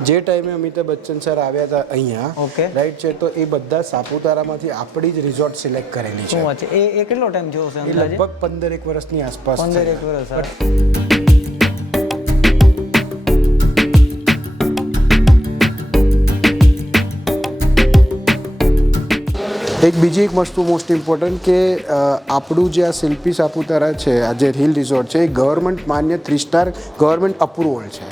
જે ટાઈમે અમિતાભ બચ્ચન સર આવ્યા હતા અહીંયા ઓકે રાઈટ છે તો એ બધા સાપુતારામાંથી આપણી જ રિઝોર્ટ સિલેક્ટ કરેલી છે. એ એ કેટલો ટાઈમ થયો છે લગભગ પંદર એક વર્ષની આસપાસ પંદર એક વર્ષ એક બીજી એક વસ્તુ મોસ્ટ ઇમ્પોર્ટન્ટ કે આપણું જે આ શિલ્પી સાપુતારા છે આ જે હિલ રિઝોર્ટ છે એ ગવર્મેન્ટ માન્ય થ્રી સ્ટાર ગવર્મેન્ટ અપ્રુવલ છે.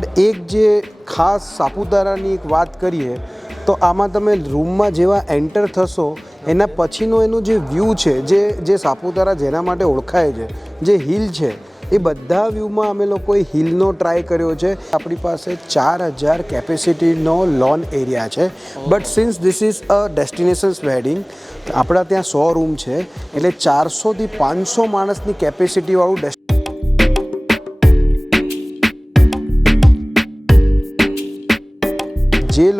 બટ એક જે ખાસ સાપુતારાની એક વાત કરીએ, તો આમાં તમે રૂમમાં જેવા એન્ટર થશો, એના પછીનો એનો જે વ્યૂ છે, જે જે સાપુતારા જેના માટે ઓળખાય છે, જે હિલ છે, એ બધા વ્યૂમાં અમે લોકોએ હિલનો ટ્રાય કર્યો છે. આપણી પાસે ચાર હજાર કેપેસિટીનો લોન એરિયા છે. But since this is a destinations wedding આપણા ત્યાં સો રૂમ છે, એટલે ચારસોથી પાંચસો માણસની કેપેસિટીવાળું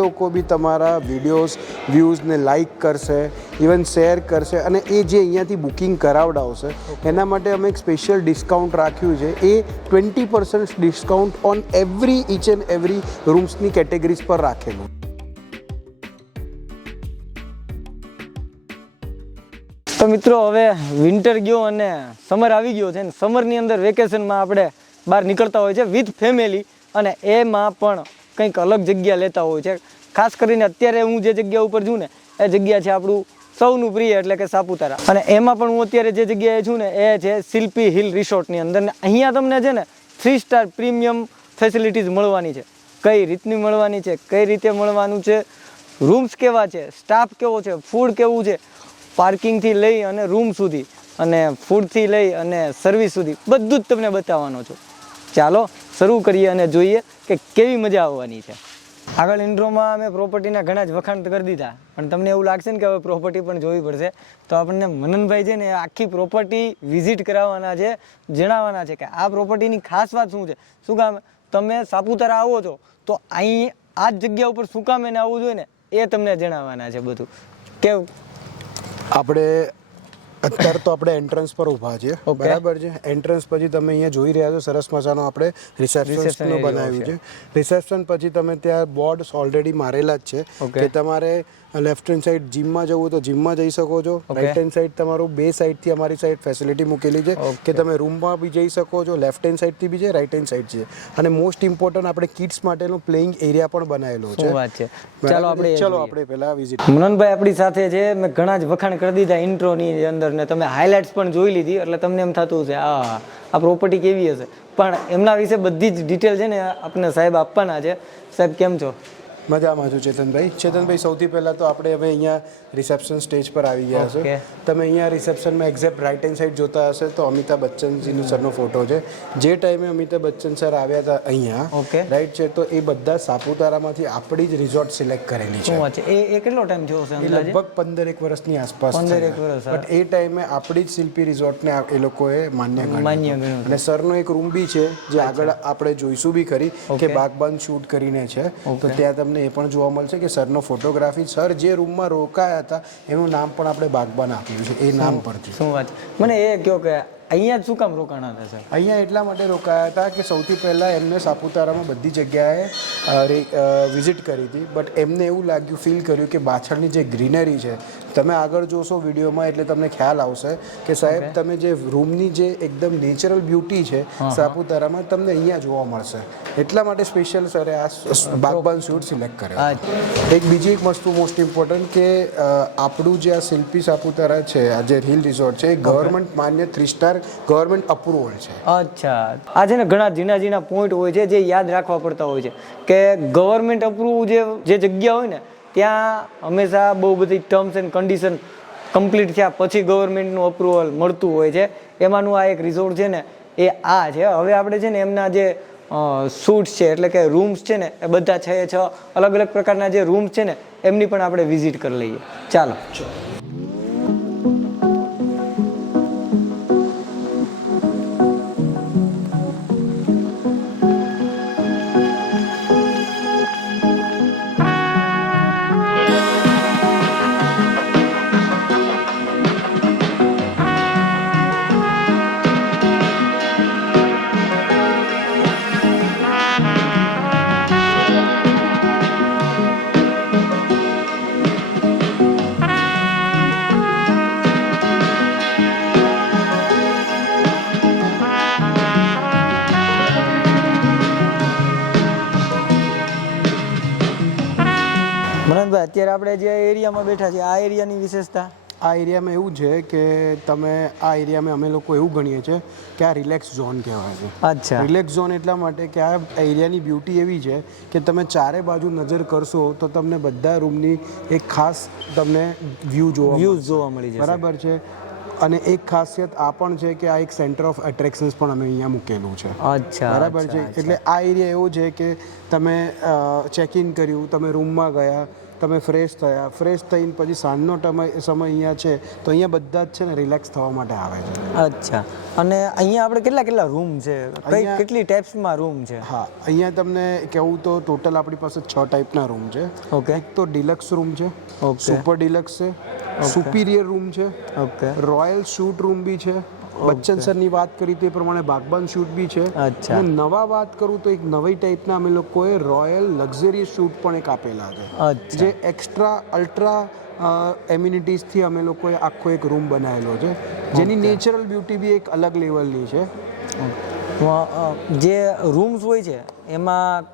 લોકો બી તમારા વિડીયોઝ વ્યૂઝને લાઇક કરશે ઇવન શેર કરશે અને એ જે અહીંયાથી બુકિંગ કરાવડાવશે એના માટે અમે એક સ્પેશિયલ ડિસ્કાઉન્ટ રાખ્યું છે. એ twenty percent discount on every each and every રૂમ્સની categories પર રાખેલું. તો મિત્રો હવે વિન્ટર ગયો અને સમર આવી ગયો છે ને સમરની અંદર વેકેશનમાં આપણે બહાર નીકળતા હોય છે વિથ ફેમિલી અને એમાં પણ કંઈક અલગ જગ્યા લેતા હોય છે. ખાસ કરીને અત્યારે હું જે જગ્યા ઉપર છું ને, એ જગ્યા છે આપણું સૌનું પ્રિય એટલે કે સાપુતારા. અને એમાં પણ હું અત્યારે જે જગ્યાએ છું ને, એ છે શિલ્પી હિલ રિસોર્ટની અંદર. ને અહીંયા તમને છે ને થ્રી સ્ટાર પ્રીમિયમ ફેસિલિટીઝ મળવાની છે. કઈ રીતની મળવાની છે, કઈ રીતે મળવાનું છે રૂમ્સ કેવા છે સ્ટાફ કેવો છે ફૂડ કેવું છે પાર્કિંગથી લઈ અને રૂમ સુધી અને ફૂડથી લઈ અને સર્વિસ સુધી. બધું જ તમને બતાવવાનો છું. ચાલો, શરૂ કરીએ અને જોઈએ કે કેવી મજા આવવાની છે. આગળ ઇન્ટ્રોમાં અમે પ્રોપર્ટીના ઘણા જ વખાણ કરી દીધા. પણ તમને એવું લાગશે ને કે હવે પ્રોપર્ટી પણ જોવી પડશે. તો આપણને મનનભાઈ છે ને આખી પ્રોપર્ટી વિઝિટ કરાવવાના છે, જણાવવાના છે કે આ પ્રોપર્ટીની ખાસ વાત શું છે? શું કામ? તમે સાપુતારા આવો છો, તો અહીં આ જ જગ્યા ઉપર શું કામ એને આવવું જોઈએ ને? એ તમને જણાવવાના છે બધું. કેવું? આપણે અત્યારે તો આપણે એન્ટ્રન્સ પર ઊભા છીએ બરાબર છે એન્ટ્રન્સ પછી તમે અહીંયા જોઈ રહ્યા છો સરસ મજાનો આપણે રિસેપ્શન બનાવ્યું છે. રિસેપ્શન પછી તમે ત્યાં બોર્ડ ઓલરેડી મારેલા જ છે. કે તમારે લેફ્ટ હેન્ડ સાઈડ જીમમાં જવું તો જીમમાં જઈ શકો છો. રાઈટ હેન્ડ સાઈડ તમારું બે સાઈડથી અમારી સાઈડ ફેસિલિટી મૂકેલી છે કે તમે રૂમમાં બી જઈ શકો છો લેફ્ટ હેન્ડ સાઈડથી બી છે રાઈટ હેન્ડ સાઈડ છે. અને મોસ્ટ ઇમ્પોર્ટન્ટ આપણે કિડ્સ માટેનો પ્લેઇંગ એરિયા પણ બનાવેલો છે. વાત છે. ચાલો આપણે છે? ચલો. આપણે પહેલા વિઝિટ મનનભાઈ આપણી સાથે છે. મેં ઘણા જ વખાણ કરી દીધા ઇન્ટ્રોની અંદર ને તમે હાઇલાઇટ્સ પણ જોઈ લીધી એટલે તમને એમ થતું હશે આ આ પ્રોપર્ટી કેવી હશે? પણ એમના વિશે બધી જ ડિટેલ છે ને આપને સાહેબ આપવાના છે. સાહેબ કેમ છો? મજામાં છું ચેતનભાઈ? ચેતનભાઈ સૌથી પહેલાં તો આપણે હવે અહીંયા રિસેપ્શન સ્ટેજ પર આવી ગયા. છે. તમે અહીંયા રિસેપ્શનમાં એક્ઝેક્ટ રાઇટ હેન્ડ સાઈડ જોતા હશે તો અમિતાભ બચ્ચનજીનો સરનો ફોટો છે. જે ટાઈમે અમિતાભ બચ્ચન સર આવ્યા હતા અહીંયા ઓકે. રાઈટ છે તો એ બધા સાપુતારામાંથી આપણી જ રિઝોર્ટ સિલેક્ટ કરેલી છે. એ એ કેટલો ટાઈમ થયો છે લગભગ પંદર એક વર્ષની આસપાસ પંદર એક વર્ષ, બટ એ ટાઈમે આપણી જ શિલ્પી રિઝોર્ટને એ લોકોએ માન્ય ગણ્યું માન્ય અને સરનો એક રૂમ બી છે જે આગળ આપણે જોઈશું બી ખરી કે બાગબાન શૂટ કરીને છે. તો ત્યાં તમને એ પણ જોવા મળશે કે સરનો ફોટોગ્રાફી સર જે રૂમમાં રોકાયા હતા એનું નામ પણ આપણે બાગબાન આપ્યું છે. એ નામ પરથી. શું વાત મને એ કહો કે અહીંયા શું કામ રોકાણા હતા સર? અહીંયા એટલા માટે રોકાયા હતા કે સૌથી પહેલાં એમને સાપુતારામાં બધી જગ્યાએ વિઝિટ કરી હતી. બટ એમને એવું લાગ્યું ફીલ કર્યું કે પાછળની જે ગ્રીનરી છે તમે આગળ જોશો વિડીયોમાં એટલે તમને ખ્યાલ આવશે કે સાહેબ તમે જે રૂમની જે એકદમ નેચરલ બ્યુટી છે સાપુતારામાં તમને અહીંયા જોવા મળશે. એટલા માટે સ્પેશિયલ સરે આ બાગબાન શૂટ સિલેક્ટ કર્યો. એક બીજી એક વસ્તુ મોસ્ટ ઇમ્પોર્ટન્ટ કે આપણું જે આ શિલ્પી સાપુતારા છે આ જે હિલ રિસોર્ટ છે એ ગવર્મેન્ટ માન્ય થ્રી સ્ટાર ગવર્મેન્ટ અપ્રુવલ છે. અચ્છા. આ છે ને ઘણા ઝીણા ઝીણા પોઈન્ટ હોય છે જે યાદ રાખવા પડતા હોય છે. કે ગવર્મેન્ટ અપ્રુવ જે જે જગ્યા હોય ને ત્યાં હંમેશા બહુ બધી ટર્મ્સ એન્ડ કન્ડિશન કમ્પ્લીટ થયા પછી ગવર્મેન્ટનું અપ્રુવલ મળતું હોય છે. એમાંનું આ એક રિઝોર્ટ છે ને, એ આ છે. હવે આપણે છે ને એમના જે શૂટ્સ છે, એટલે કે રૂમ્સ છે ને, એ બધા છ છ અલગ અલગ પ્રકારના જે રૂમ્સ છે ને, એમની પણ આપણે વિઝિટ કરી લઈએ. ચાલો. અત્યારે આપણે જે એરિયામાં બેઠા છીએ આ એરિયાની વિશેષતા? આ એરિયામાં એવું છે કે તમે આ એરિયામાં અમે લોકો એવું ગણીએ છીએ કે આ રિલેક્સ ઝોન કહેવાય છે. અચ્છા. રિલેક્સ ઝોન એટલા માટે કે આ એરિયાની બ્યુટી એવી છે કે તમે ચારે બાજુ નજર કરશો તો તમને બધા રૂમની એક ખાસ તમને વ્યૂ જોવા વ્યૂ જોવા મળી જશે. બરાબર છે? અને એક ખાસિયત આ પણ છે કે આ એક સેન્ટર ઓફ એટ્રેક્શન્સ પણ અમે અહીંયા મૂકેલું છે. અચ્છા બરાબર છે? એટલે આ એરિયા એવો છે કે તમે ચેક ઇન કર્યું તમે રૂમમાં ગયા તમે ફ્રેશ થયા. ફ્રેશ થઈને પછી સાંજનો સમય સમય અહીંયા છે તો અહીંયા બધા જ છે ને રિલેક્સ થવા માટે આવે છે. અચ્છા. અને અહીંયા આપણે કેટલા કેટલા રૂમ છે? કઈ કેટલી ટાઈપ્સમાં રૂમ છે? હા અહીંયા તમને કહેવું તો ટોટલ આપણી પાસે છ ટાઈપના રૂમ છે. ઓકે એક તો ડિલક્સ રૂમ છે ઓકે. સુપર ડિલક્સ છે સુપિરિયર રૂમ છે ઓકે રોયલ શૂટ રૂમ બી છે બચ્ચન સરની વાત કરી તે પ્રમાણે બાગબાન શૂટ બી છે. અચ્છા. અને નવા વાત કરું તો એક નવી ટાઈપના અમે લોકોએ રોયલ લક્ઝરિયસ શૂટ પણ એક આપેલા છે. જે એક્સ્ટ્રા અલ્ટ્રા એમ્યુનિટીઝથી અમે લોકોએ આખો એક રૂમ બનાવેલો છે. જેની નેચરલ બ્યુટી બી એક અલગ લેવલની છે. જે રૂમ્સ હોય છે એમાં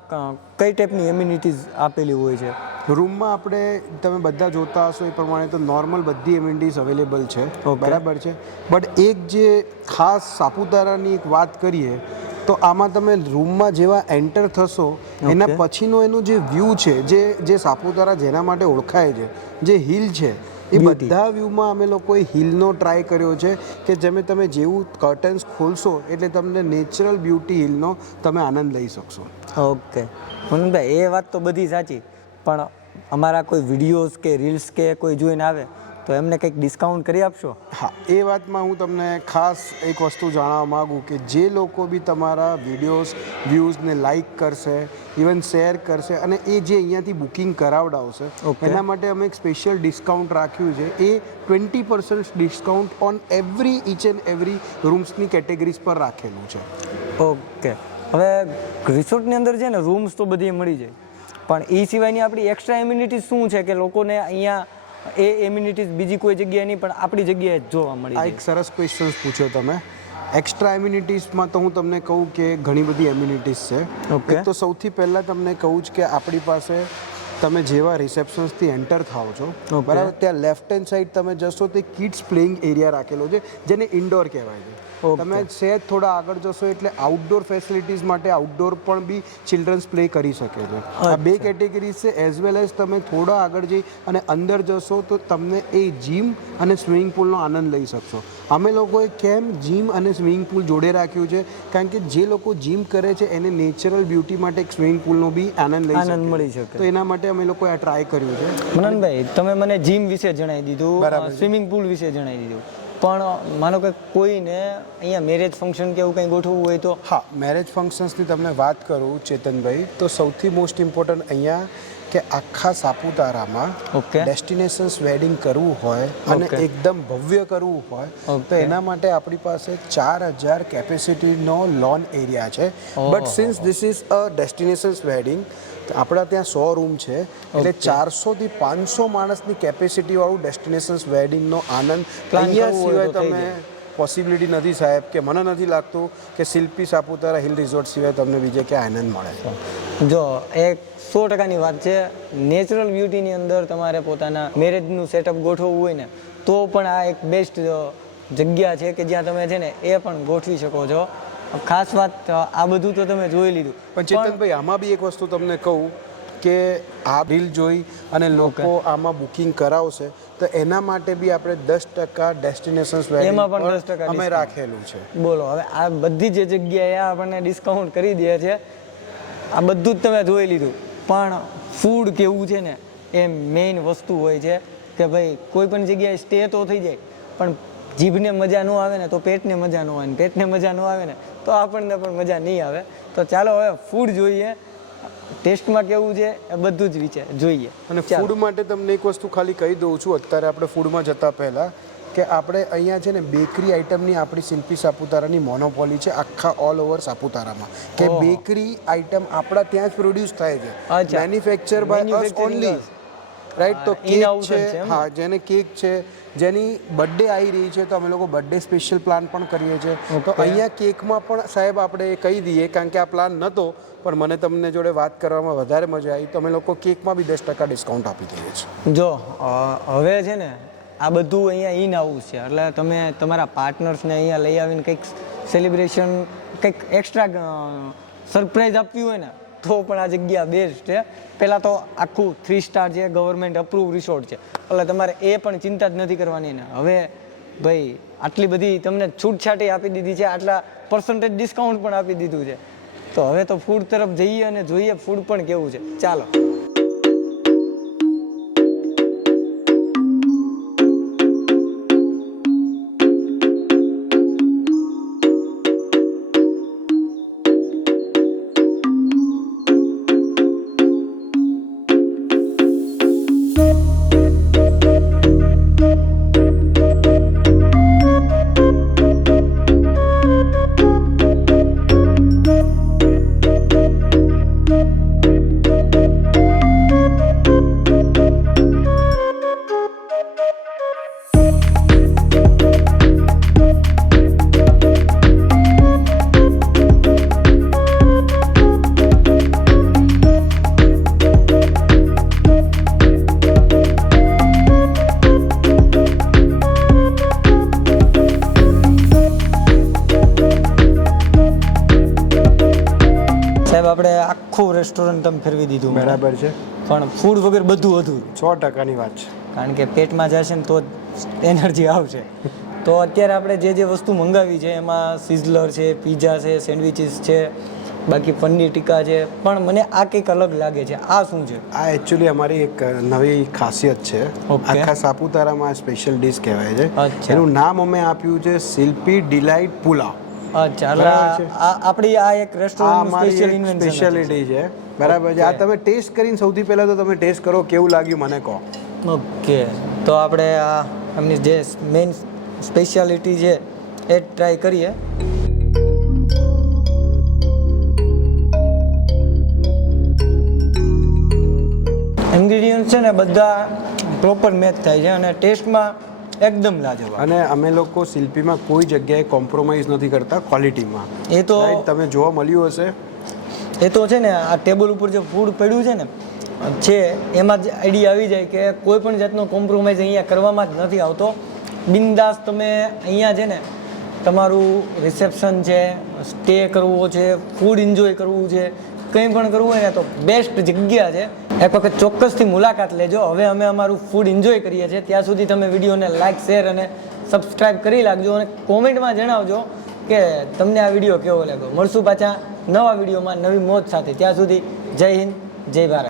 કઈ ટાઈપની એમ્યુનિટીઝ આપેલી હોય છે? રૂમમાં આપણે તમે બધા જોતા હશો એ પ્રમાણે તો નોર્મલ બધી એમ્યુનિટીઝ અવેલેબલ છે. બરાબર છે. બટ એક જે ખાસ સાપુતારાની એક વાત કરીએ તો આમાં તમે રૂમમાં જેવા એન્ટર થશો એના પછીનો એનું જે વ્યૂ છે જે જે સાપુતારા જેના માટે ઓળખાય છે જે હિલ છે એ બધા વ્યૂમાં અમે લોકોએ હિલનો ટ્રાય કર્યો છે કે જેમે તમે જેવું કર્ટન્સ ખોલશો એટલે તમને નેચરલ બ્યુટી હિલનો તમે આનંદ લઈ શકશો. ઓકે. મનભાઈ એ વાત તો બધી સાચી. પણ અમારા કોઈ વિડીયોઝ કે રીલ્સ કે કોઈ જોઈને આવે તો એમને કંઈક ડિસ્કાઉન્ટ કરી આપશો? હા એ વાતમાં હું તમને ખાસ એક વસ્તુ જણાવવા માગું કે જે લોકો બી તમારા વિડીયોઝ વ્યૂઝને લાઇક કરશે ઇવન શેર કરશે અને એ જે અહીંયાથી બુકિંગ કરાવડાવશે. એના માટે અમે એક સ્પેશિયલ ડિસ્કાઉન્ટ રાખ્યું છે. એ twenty percent discount on every each and every રૂમ્સની categories પર રાખેલું છે. ઓકે હવે રિસોર્ટની અંદર છે ને રૂમ્સ તો બધી મળી જાય. પણ એ સિવાયની આપણી એક્સ્ટ્રા ઇમ્યુનિટી શું છે કે લોકોને અહીંયા એ એમ્યુનિટીઝ બીજી કોઈ જગ્યાએ નહીં પણ આપણી જગ્યાએ જ જોવા મળી આ એક સરસ ક્વેશ્ચન પૂછ્યો તમે. એક્સ્ટ્રા એમ્યુનિટીઝમાં તો હું તમને કહું કે ઘણી બધી એમ્યુનિટીઝ છે. એક તો સૌથી પહેલાં તમને કહું જ કે આપણી પાસે તમે જેવા રિસેપ્શન્સથી એન્ટર થાઓ છો બરાબર ત્યાં લેફ્ટ હેન્ડ સાઈડ તમે જશો તે કિડ્સ પ્લેઇંગ એરિયા રાખેલો છે જેને ઇન્ડોર કહેવાય છે. તમે સહેજ થોડા આગળ જશો એટલે આઉટડોર ફેસિલિટીઝ માટે આઉટડોર પણ બી ચિલ્ડ્રન્સ પ્લે કરી શકે છે. આ બે કેટેગરીઝ છે એઝ વેલ એઝ તમે થોડા આગળ જઈ અને અંદર જશો તો તમને એ જીમ અને સ્વિમિંગ પુલનો આનંદ લઈ શકશો. અમે લોકોએ કેમ જીમ અને સ્વિમિંગ પુલ જોડે રાખ્યું છે? કારણ કે જે લોકો જીમ કરે છે એને નેચરલ બ્યુટી માટે એક સ્વિમિંગ પુલનો બી આનંદ લઈ આનંદ મળી શકે. તો એના માટે અમે લોકોએ આ ટ્રાય કર્યું છે. મનનભાઈ તમે મને જીમ વિશે જણાવી દીધું બરાબર સ્વિમિંગ પુલ વિશે જણાવી દીધું. પણ માનો કે કોઈને અહીંયા મેરેજ ફંક્શન કે એવું કંઈ ગોઠવવું હોય તો? હા મેરેજ ફંક્શન્સની તમને વાત કરું ચેતનભાઈ તો સૌથી મોસ્ટ ઇમ્પોર્ટન્ટ અહીંયા કે આખા સાપુતારામાં ઓકે ડેસ્ટિનેશન્સ વેડિંગ કરવું હોય અને એકદમ ભવ્ય કરવું હોય તો એના માટે આપણી પાસે ચાર હજાર કેપેસિટીનો લોન એરિયા છે. But since this is a destinations wedding આપણા ત્યાં સો રૂમ છે. એટલે ચારસોથી પાંચસો માણસની કેપેસિટી વાળું ડેસ્ટિનેશન્સ વેડિંગનો આનંદ અહીંયા સિવાય તમે. પોસિબિલિટી નથી સાહેબ કે મને નથી લાગતું કે શિલ્પી સાપુતારા હિલ રિઝોર્ટ સિવાય તમને બીજે ક્યાં આનંદ મળે છે? જો એક સો ટકાની વાત છે. નેચરલ બ્યુટીની અંદર તમારે પોતાના મેરેજનું સેટઅપ ગોઠવવું હોય ને તો પણ આ એક બેસ્ટ જગ્યા છે કે જ્યાં તમે છે ને એ પણ ગોઠવી શકો છો. ખાસ વાત આ બધું તો તમે જોઈ લીધું. પણ ચેતનભાઈ આમાં બી એક વસ્તુ તમને કહું કે આ રીલ જોઈ અને લોકો આમાં બુકિંગ કરાવશે તો એના માટે બી આપણે દસ ટકા ડેસ્ટિનેશન્સ એમાં પણ 10% અમે રાખેલું છે. બોલો હવે આ બધી જે જગ્યાએ આપણને ડિસ્કાઉન્ટ કરી દે છે આ બધું જ તમે જોઈ લીધું. પણ ફૂડ કેવું છે ને એ મેઇન વસ્તુ હોય છે કે ભાઈ કોઈ પણ જગ્યાએ સ્ટે તો થઈ જાય પણ જીભને મજા ન આવે ને તો પેટને મજા ન આવે ને પેટને મજા ન આવે ને તો આપણને પણ મજા નહીં આવે. તો ચાલો હવે ફૂડ જોઈએ ટેસ્ટમાં કેવું છે એ બધું જ વિચાર જોઈએ. અને ફૂડ માટે તમને એક વસ્તુ ખાલી કહી દઉં છું અત્યારે આપણે ફૂડમાં જતા પહેલાં કે આપણે અહીંયા છે ને બેકરી આઇટમની આપણી શિલ્પી સાપુતારાની મોનોપોલી છે આખા ઓલ ઓવર સાપુતારામાં. કે બેકરી આઇટમ આપણા ત્યાં જ પ્રોડ્યુસ થાય છે. Manufacture by us only right તો કેક છે? હા જેને કેક છે જેની બર્થડે આવી રહી છે તો અમે લોકો બર્થડે સ્પેશિયલ પ્લાન પણ કરીએ છીએ. તો અહીંયા કેકમાં પણ સાહેબ આપણે કહી દઈએ કારણ કે આ પ્લાન નહોતો પણ મને તમને જોડે વાત કરવામાં વધારે મજા આવી તો અમે લોકો કેકમાં બી દસ ટકા ડિસ્કાઉન્ટ આપી દઈએ છીએ. જો હવે છે ને આ બધું અહીંયા ઇન હાઉસ છે એટલે તમે તમારા પાર્ટનર્સને અહીંયા લઈ આવીને કંઈક સેલિબ્રેશન કંઈક એક્સ્ટ્રા સરપ્રાઈઝ આપવી હોય ને તો પણ આ જગ્યા બેસ્ટ છે. પહેલાં તો આખું થ્રી સ્ટાર છે ગવર્મેન્ટ અપ્રૂવ રિસોર્ટ છે. એટલે તમારે એ પણ ચિંતા જ નથી કરવાની ને. હવે ભાઈ, આટલી બધી તમને છૂટછાટી આપી દીધી છે, આટલા પર્સન્ટેજ ડિસ્કાઉન્ટ પણ આપી દીધું છે. તો હવે તો ફૂડ તરફ જઈએ અને જોઈએ ફૂડ પણ કેવું છે. ચાલો. આખું રેસ્ટોરન્ટ તમે ફેરવી દીધું બરાબર છે. પણ ફૂડ વગર બધું હતું સો ટકાની વાત છે. કારણ કે પેટમાં જશે ને તો જ એનર્જી આવશે. તો અત્યારે આપણે જે જે વસ્તુ મંગાવી છે એમાં સિઝલર છે પીઝા છે સેન્ડવિચીસ છે બાકી પનીર ટીકા છે પણ મને આ કંઈક અલગ લાગે છે. આ શું છે? આ એકચ્યુઅલી અમારી એક નવી ખાસિયત છે. આખા સાપુતારામાં સ્પેશિયલ ડિશ કહેવાય છે. એનું નામ અમે આપ્યું છે શિલ્પી ડિલાઇટ પુલાવ. અચ્છા આપણી આ એક રેસ્ટોરન્ટ સ્પેશિયાલિટી છે. બરાબર છે. આ તમે ટેસ્ટ કરીને સૌથી પહેલાં તો તમે ટેસ્ટ કરો કેવું લાગ્યું મને કહો. ઓકે તો આપણે આ એમની જે મેઇન સ્પેશિયાલિટી છે એ ટ્રાય કરીએ. ઇન્ગ્રીડિયન્ટ છે ને બધા પ્રોપર મેચ થાય છે અને ટેસ્ટમાં એકદમ લાજવાબ. અને અમે લોકો શિલ્પીમાં કોઈ જગ્યાએ કોમ્પ્રોમાઇઝ નથી કરતા ક્વોલિટીમાં એ તો તમે જોવા મળ્યું હશે. એ તો છે ને આ ટેબલ ઉપર જે ફૂડ પડ્યું છે ને છે એમાં જ આઈડિયા આવી જાય કે કોઈ પણ જાતનો કોમ્પ્રોમાઇઝ અહીંયા કરવામાં જ નથી આવતો. બિંદાસ તમે અહીંયા છે ને તમારું રિસેપ્શન છે સ્ટે કરવો છે ફૂડ એન્જોય કરવું છે કંઈ પણ કરવું હોય ને તો બેસ્ટ જગ્યા છે. એક વખત ચોક્કસથી મુલાકાત લેજો. હવે અમે અમારું ફૂડ એન્જોય કરીએ છીએ. ત્યાં સુધી તમે વિડીયોને લાઇક શેર અને સબસ્ક્રાઈબ કરી લાગજો અને કોમેન્ટમાં જણાવજો કે તમને આ વીડિયો કેવો લાગ્યો. મળશું પાછા નવા વિડીયોમાં નવી મોજ સાથે. ત્યાં સુધી જય હિન્દ, જય ભારત.